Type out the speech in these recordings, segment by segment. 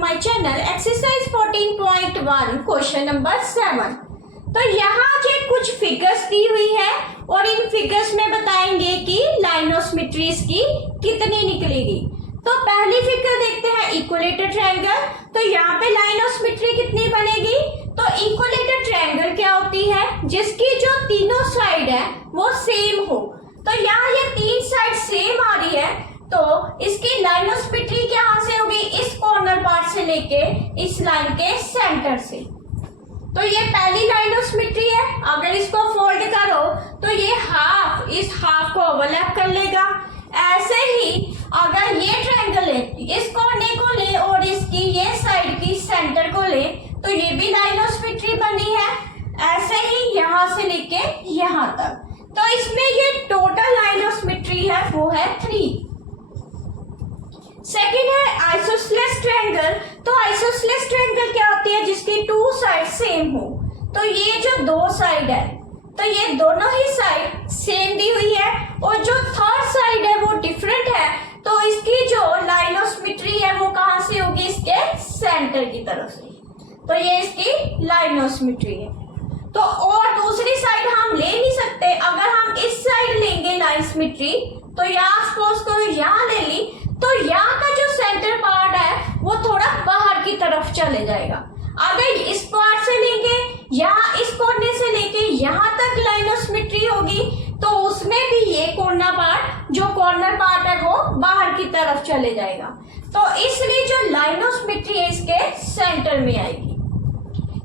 My channel exercise 14.1 question number 7। तो यहाँ जो कुछ फिगर्स दी हुई है और इन फिगर्स में बताएंगे कि लाइन ऑफ सिमेट्रीज की कितनी निकलेगी। तो पहली फिगर देखते हैं इक्विलेटरल ट्रायंगल। तो यहाँ पे लाइन ऑफ सिमेट्री कितनी बनेगी। तो इक्विलेटरल ट्रायंगल क्या होती है, जिसकी जो तीनों साइड है वो सेम हो। तो यहाँ ये तीन साइड सेम आ रही है, तो इसकी लाइन ऑफ सिमेट्री कहाँ से होगी, इस कॉर्नर पार्ट से लेके इस लाइन के सेंटर से। तो ये पहली लाइन ऑफ सिमेट्री है। अगर इसको फोल्ड करो तो ये हाफ इस हाफ को ओवरलैप कर लेगा। ऐसे ही अगर ये ट्रायंगल है, इस कोने को ले और इसकी ये साइड की सेंटर को ले, तो ये भी लाइन ऑफ सिमेट्री बनी है। ऐसे ही यहाँ से लेके यहाँ तक। तो इसमें ये टोटल लाइन ऑफ सिमेट्री है वो है 3। सेकेंड है आइसोसेलेस ट्रायंगल। तो आइसोसेलेस ट्रायंगल क्या होती है, जिसकी टू साइड सेम हो। तो ये जो दो साइड है, तो ये दोनों ही साइड सेम दी हुई है और जो थर्ड साइड है वो डिफरेंट है। तो इसकी जो लाइन ऑफ सिमेट्री है वो कहाँ से होगी, इसके सेंटर की तरफ से। तो ये इसकी लाइन ऑफ सिमेट्री है। तो और दूसरी साइड हम ले नहीं सकते। अगर हम इस साइड लेंगे लाइन सिमेट्री, तो यहाँ सपोज करो यहाँ ले ली, तो यहाँ का जो सेंटर पार्ट है वो थोड़ा बाहर की तरफ चले जाएगा। अगर इस पार्ट से लेंगे, यहाँ इस कोने से लेके यहाँ तक लाइन ऑफ सिमेट्री होगी, तो उसमें भी ये कोना पार्ट, जो कॉर्नर पार्ट है वो बाहर की तरफ चले जाएगा। तो इसलिए जो लाइन ऑफ सिमेट्री है इसके सेंटर में आएगी।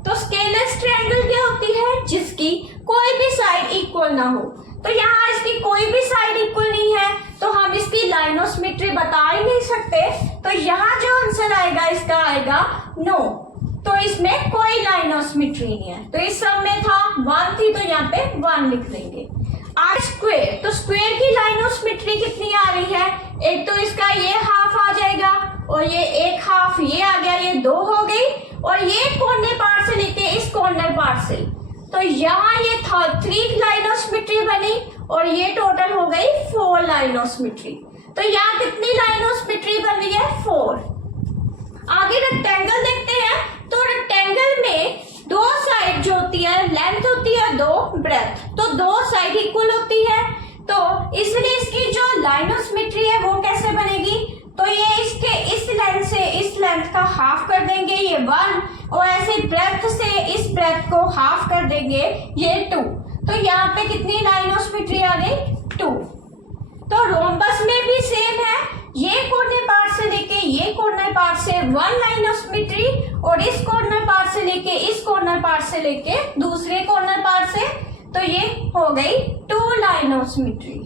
तो स्केलर ट्रायंगल क्या होती है, जिसकी कोई भी साइड इक्वल ना हो। तो यहाँ इसकी कोई भी साइड इक्वल नहीं है, तो हम इसकी लाइन ऑफ सिमेट्री बता ही नहीं सकते। तो यहाँ जो आंसर आएगा इसका आएगा नो। तो इसमें कोई लाइन ऑफ सिमेट्री नहीं है। तो इस सब में था 1 थी, तो यहाँ पे 1 लिख देंगे। आर स्क्वायर, तो स्क्वायर की लाइन ऑफ सिमेट्री कितनी आ रही है, एक तो इसका ये हाफ आ जाएगा और ये एक हाफ ये आ गया, ये 2 हो गई। और ये कोने पार्ट से लेके इस कॉर्नर पार्ट से, तो यहाँ ये 3 लाइन ऑफ सिमेट्री बनी और ये टोटल हो गई 4 लाइन ऑफ सिमेट्री। तो यहाँ कितनी लाइन ऑफ सिमेट्री बन रही है, 4। आगे रेक्टेंगल देखते हैं। तो रेक्टेंगल में दो साइड जो होती है, लेंथ होती है 2, ब्रेथ, तो 2 साइड इक्वल होती है। तो इसलिए इसकी जो लाइन ऑफ सिमेट्री है वो कैसे बनेगी, तो ये इसके इस लेंथ से इस लेंथ का हाफ कर देंगे, ये 1, और ऐसे ब्रेथ से इस ब्रेथ को हाफ कर देंगे, ये 2। तो यहाँ पे कितनी लाइन ऑफ सिमेट्री आ गई, 2। तो रोम्बस में भी सेम है, ये कॉर्नर पार्ट से लेके ये कॉर्नर पार्ट से 1 लाइन ऑफ सिमेट्री, और इस कॉर्नर पार्ट से लेके इस कॉर्नर पार्ट से लेके दूसरे कॉर्नर पार्ट से, तो ये हो गई 2 लाइन ऑफ सिमेट्री।